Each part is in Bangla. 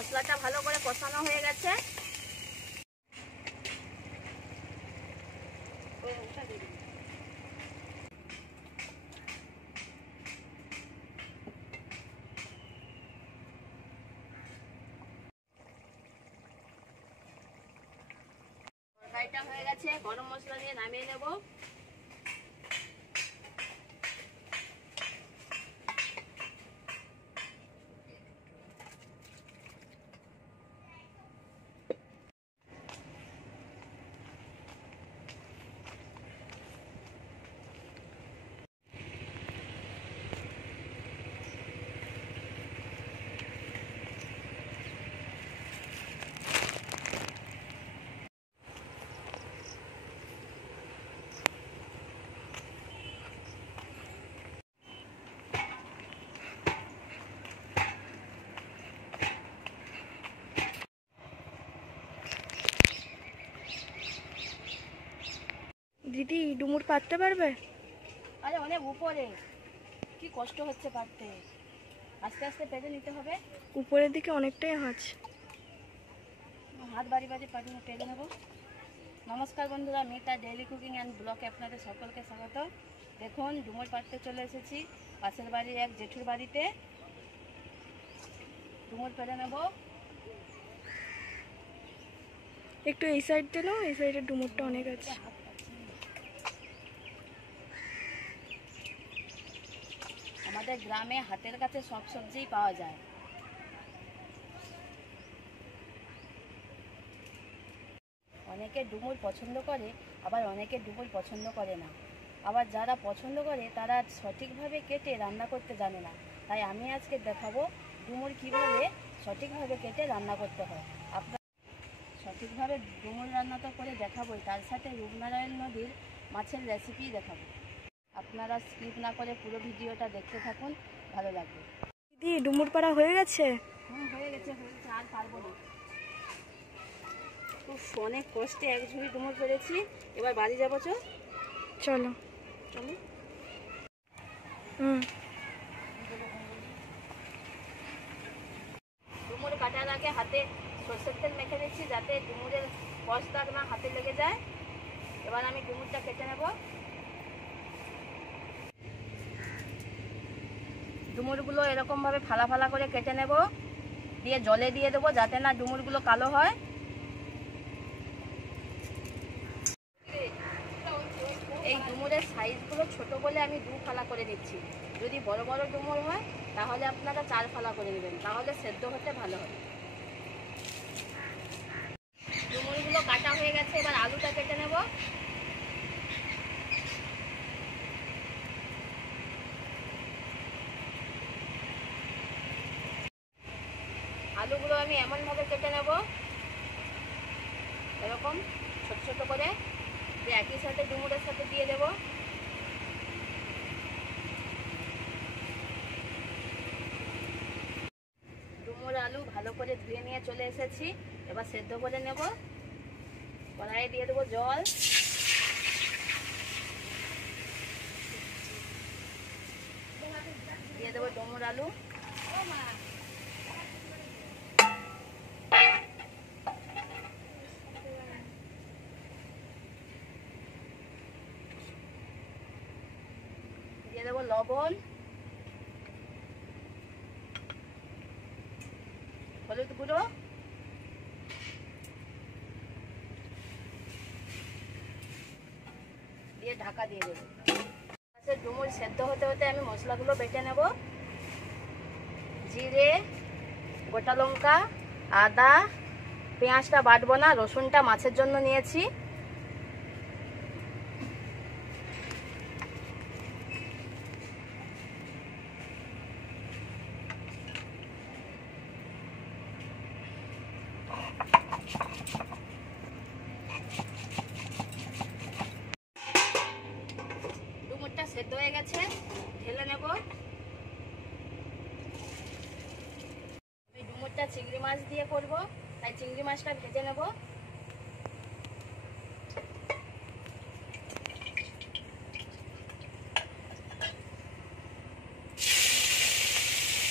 মশলাটা ভালো করে কষানো হয়ে গেছে। তরকারিটা হয়ে গেছে, গরম মশলা দিয়ে নামিয়ে নেব। দিদি ডুমুর পাততে পারবে? আরে অনেক উপরে, কি কষ্ট হচ্ছে পাততে, আস্তে আস্তে পেতে নিতে হবে। উপরের দিকে অনেকটাই আঁচ, হাত বাড়ি বাড়ি পেতে নেব। নমস্কার বন্ধুরা, মিতা ডেইলি কুকিং অ্যান্ড ব্লগে আপনাদের সকলকে স্বাগত। দেখুন ডুমুর পাততে চলে এসেছি পাশের বাড়ির এক জেঠুর বাড়িতে। ডুমুর পেরে নেব। একটু এই সাইড দিল, এই সাইডে ডুমুরটা অনেক আছে। আমাদের গ্রামে হাতের কাছে সব সবজিই পাওয়া যায়। অনেকে ডুমুর পছন্দ করে, আবার অনেকে ডুমুর পছন্দ করে না। আবার যারা পছন্দ করে তারা সঠিকভাবে কেটে রান্না করতে জানে না। তাই আমি আজকে দেখাবো ডুমুর কীভাবে সঠিকভাবে কেটে রান্না করতে হয়। আপনার সঠিকভাবে ডুমুর রান্না তো করে দেখাবোই, তার সাথে রূপনারায়ণ নদীর মাছের রেসিপি দেখাবো। আপনারা স্কিপ না করে পুরো ভিডিওটা দেখতে থাকুন, ভালো লাগবে। দিদি ডুমুর পাড়া হয়ে গেছে? হয়ে গেছে, আর পারবো না। খুব অনেক কষ্টে এক ঝুড়ি ডুমুর পেরেছি। এবার বাড়ি যাবো, চলো চলো। ডুমুর কাটার আগে হাতে সরষের তেল মেখে দিচ্ছি, যাতে ডুমুরের কষ দাগ না হাতে লেগে যায়। এবার আমি ডুমুরটা কেটে নেব। ডুমুরগুলো এরকমভাবে ফালা ফালা করে কেটে নেব, দিয়ে জলে দিয়ে দেবো যাতে না ডুমুরগুলো কালো হয়। এই ডুমুরের সাইজগুলো ছোট বলে আমি 2 ফালা করে দিচ্ছি। যদি বড় বড় ডুমুর হয় তাহলে আপনারা 4 ফালা করে নেবেন, তাহলে সেদ্ধ হতে ভালো হবে। ডুমুরগুলো কাটা হয়ে গেছে, এবার আলুটা কেটে নেব। আলুগুলো আমি এমনভাবে কেটে নেব, এরকম ছোট ছোট করে, দিয়ে একই সাথে ডুমুরের সাথে দিয়ে দেব। ডুমুর আলু ভালো করে ধুয়ে নিয়ে চলে এসেছি, এবার সেদ্ধ করে নেব। কড়াইয়ে দিয়ে দেবো জল, দিয়ে দেবো ডুমুর আলু, দিয়ে দেবো লবণ, হলুদ গুঁড়ো, দিয়ে ঢাকা দিয়ে দেবো। ডুমুর সেদ্ধ হতে হতে আমি মশলাগুলো বেটে নেব। জিরে, গোটা লঙ্কা, আদা, পেঁয়াজটা বাটবো না, রসুনটা মাছের জন্য নিয়েছি। ডুমুরটা সেদ্ধ হয়ে গেছে, ঢেলে নেব। আমি ডুমুরটা চিংড়ি মাছ দিয়ে করব, তাই চিংড়ি মাছটা ভেজে নেব।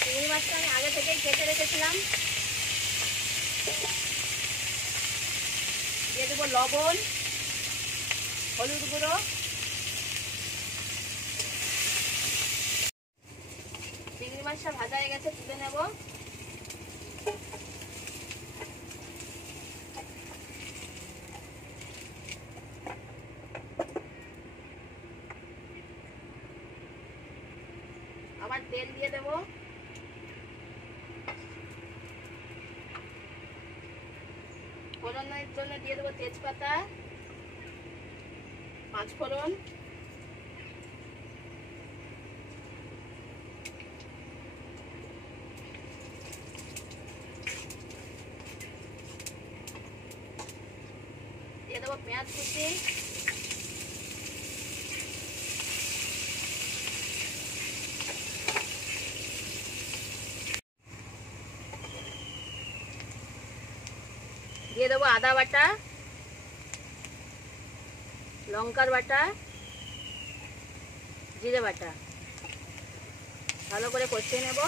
চিংড়ি মাছটা আমি আগে থেকেই কেটে রেখেছিলাম। দেবো লবণ, হলুদ গুঁড়ো, চিংড়ি মাছটা ভাজা হয়ে গেছে, তুলে নেব। আবার তেল দিয়ে দেব। ফোড়নের জন্য দিয়ে দেবো তেজপাতা, পাঁচফোড়ন, দিয়ে দেবো পেঁয়াজ কুচি, দিয়ে দেবো আদা বাটা, লঙ্কার বাটা, জিরে বাটা, ভালো করে কষিয়ে নেব।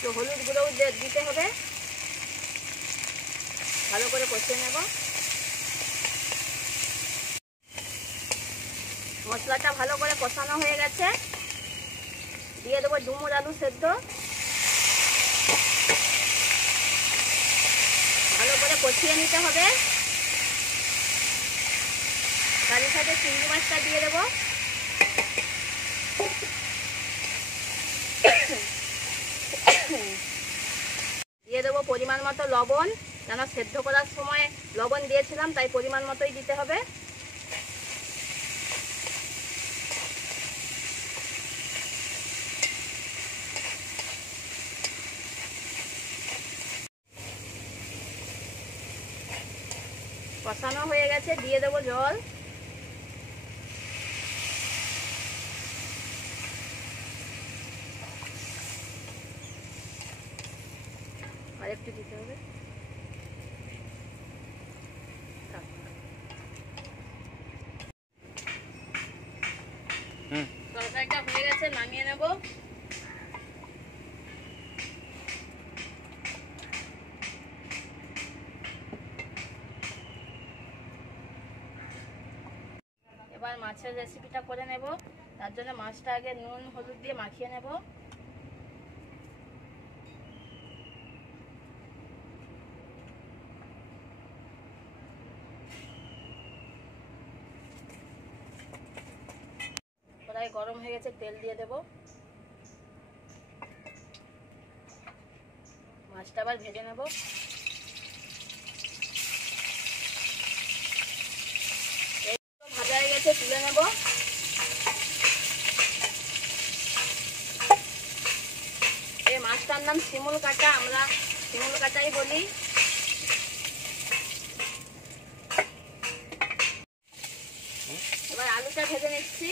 তো হলুদ গুঁড়ো দিতে হবে, ভালো করে কষিয়ে নেব। মশলাটা ভালো করে কষানো হয়ে গেছে, দিয়ে দেবো ডুমুর আলু সেদ্ধ, ভালো করে কষিয়ে নিতে হবে। তার সাথে চিংড়ি মাছটা দিয়ে দেবো। দিয়ে দেবো পরিমাণ মতো লবণ, কেন সেদ্ধ করার সময় লবণ দিয়েছিলাম, তাই পরিমাণ মতোই দিতে হবে। কষানো হয়ে গেছে, দিয়ে দেবো জল। আর একটু দিতে হবে। তরকারিটা হয়ে গেছে, নামিয়ে নেব। এবার মাছের রেসিপিটা করে নেব। তার জন্য মাছটা আগে নুন হলুদ দিয়ে মাখিয়ে নেব। কড়াই গরম হয়ে গেছে, তেল দিয়ে দেব। মাছটা আবার ভেজে নেব। ভাজা হয়ে গেছে, তুলে নেব। এই মাছটার নাম শিমুল কাঁটা, আমরা শিমুল কাঁটাই বলি। এবার আলুটা ভেজে নিচ্ছি।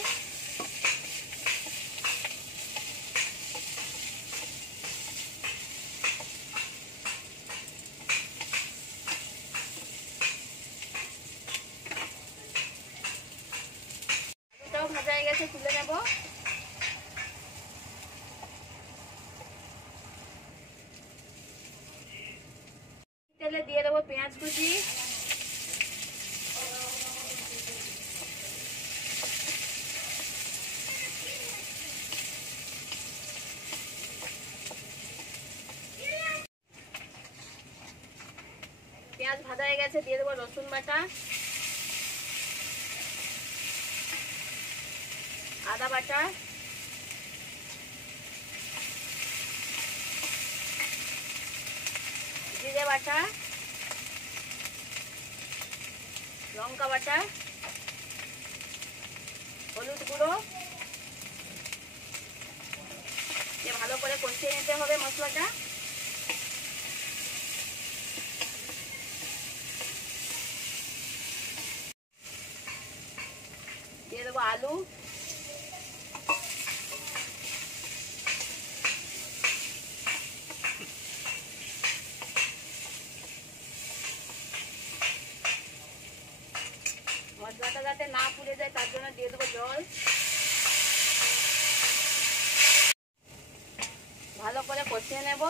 আলুটাও ভাজা হয়ে গেছে, তুলে নেব। তেলে দিয়ে দেবো পেঁয়াজ কুচি, পেঁয়াজ ভাজা হয়ে গেছে, দিয়ে দেবো রসুন বাটা, আদা বাটা, জিরে বাটা, লঙ্কা বাটা, হলুদ গুঁড়ো দিয়ে ভালো করে কষিয়ে নিতে হবে মশলাটা। দিয়ে দেবো আলু, মশলাটা যাতে না পুড়ে যায় তার জন্য দিয়ে দেবো জল। ভালো করে কষিয়ে নেব।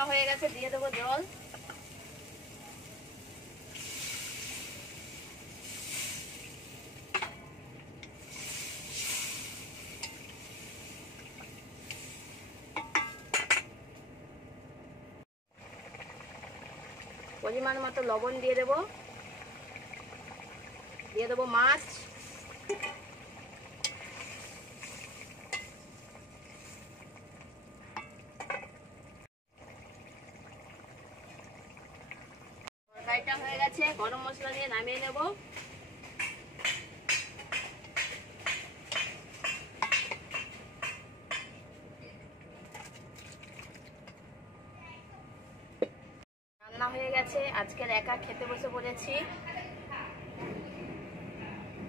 কষানো হয়ে গেছে, দিয়ে দেবো জল। পরিমাণ মতো লবণ দিয়ে দেবো, দিয়ে দেবো মাছ, তরকারিটা হয়ে গেছে, গরম মশলা দিয়ে নামিয়ে নেব। রান্না হয়ে গেছে, আজকের একা খেতে বসে পড়েছি।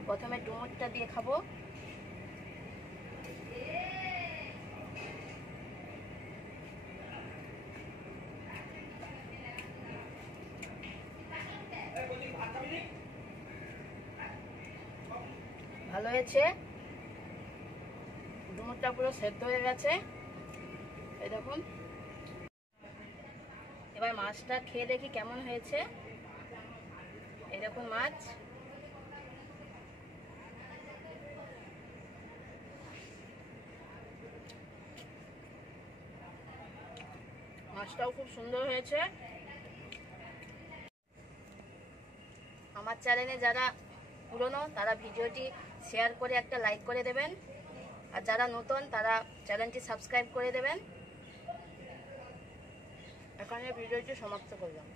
প্রথমে ডুমুরটা দিয়ে খাবো। ভালো হয়েছে, ডুমুরটা পুরো সেদ্ধ হয়ে গেছে, এই দেখুন। এবার মাছটা খেয়ে দেখি কেমন হয়েছে। এই দেখুন মাছ, মাছটাও খুব সুন্দর হয়েছে। আমার চ্যানেলে যারা পুরনো তারা ভিডিওটি শেয়ার করে একটা লাইক করে দেবেন, আর যারা নতুন তারা চ্যানেলটি সাবস্ক্রাইব করে দেবেন। এখানে ভিডিওটি সমাপ্ত করলাম।